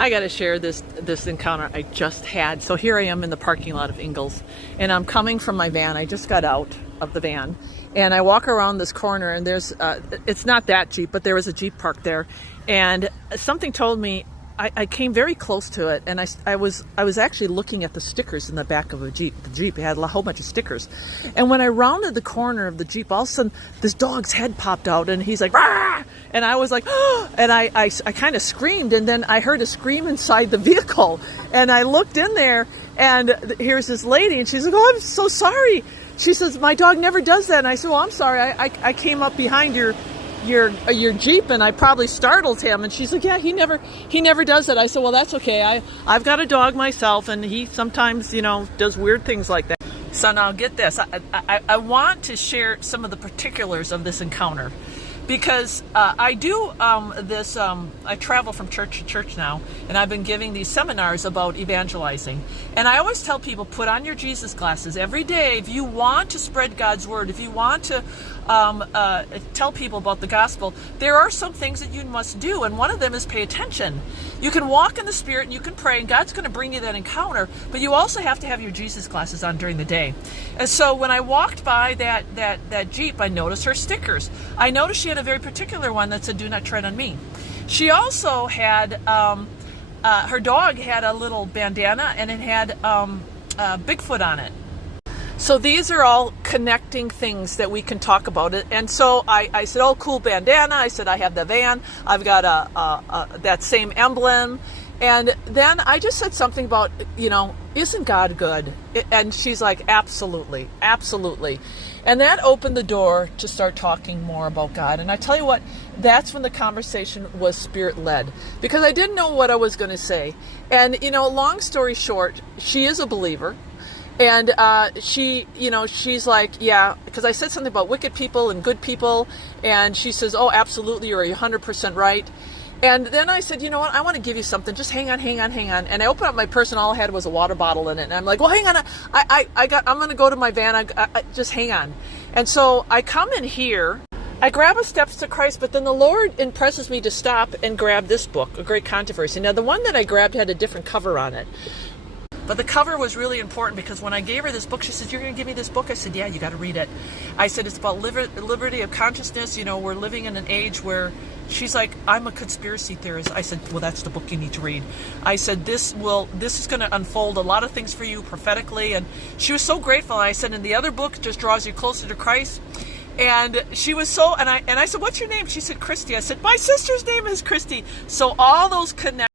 I got to share this encounter I just had. So here I am in the parking lot of Ingles, and I'm coming from my van. I just got out of the van, and I walk around this corner, and there's it's not that Jeep, but there was a Jeep parked there, and something told me. I came very close to it, and I was actually looking at the stickers in the back of a Jeep. The Jeep had a whole bunch of stickers, and when I rounded the corner of the Jeep, all of a sudden this dog's head popped out, and he's like, "Rah!" And I was like, oh! And I kind of screamed, and then I heard a scream inside the vehicle, and I looked in there, and here's this lady, and she's like, "Oh, I'm so sorry." She says, "My dog never does that." And I said, "Well, I'm sorry. I came up behind your Jeep, and I probably startled him." And she's like, "Yeah, he never does that." I said, "Well, that's okay. I've got a dog myself, and he sometimes, does weird things like that." So now get this. I want to share some of the particulars of this encounter, because I do this. I travel from church to church now, and I've been giving these seminars about evangelizing. And I always tell people, put on your Jesus glasses every day if you want to spread God's word. If you want to tell people about the gospel, there are some things that you must do, and one of them is pay attention. You can walk in the Spirit, and you can pray, and God's going to bring you that encounter, but you also have to have your Jesus glasses on during the day. And so when I walked by that Jeep, I noticed her stickers. I noticed she had a very particular one that said, "Do not tread on me." She also had, her dog had a little bandana, and it had Bigfoot on it. So these are all connecting things that we can talk about it. And so I said, "Oh, cool bandana." I said, "I have the van. I've got that same emblem." And then I just said something about, isn't God good? And she's like, "Absolutely, absolutely." And that opened the door to start talking more about God. And I tell you what, that's when the conversation was Spirit-led, because I didn't know what I was going to say. And, long story short, she is a believer. And she's like, "Yeah," because I said something about wicked people and good people. And she says, "Oh, absolutely, you're 100% right." And then I said, "You know what, I want to give you something. Just hang on. And I opened up my purse, and all I had was a water bottle in it. And I'm like, "Well, hang on. I'm going to go to my van. I just hang on." And so I come in here. I grab a Steps to Christ, but then the Lord impresses me to stop and grab this book, A Great Controversy. Now, the one that I grabbed had a different cover on it. But the cover was really important, because when I gave her this book, she said, "You're going to give me this book?" I said, "Yeah, you got to read it." I said, "It's about liberty of consciousness. We're living in an age where..." She's like, "I'm a conspiracy theorist." I said, "Well, that's the book you need to read." I said, this is going to unfold a lot of things for you prophetically." And she was so grateful. I said, "And the other book just draws you closer to Christ." And she was so, and I said, "What's your name?" She said, "Christy." I said, "My sister's name is Christy." So all those connect.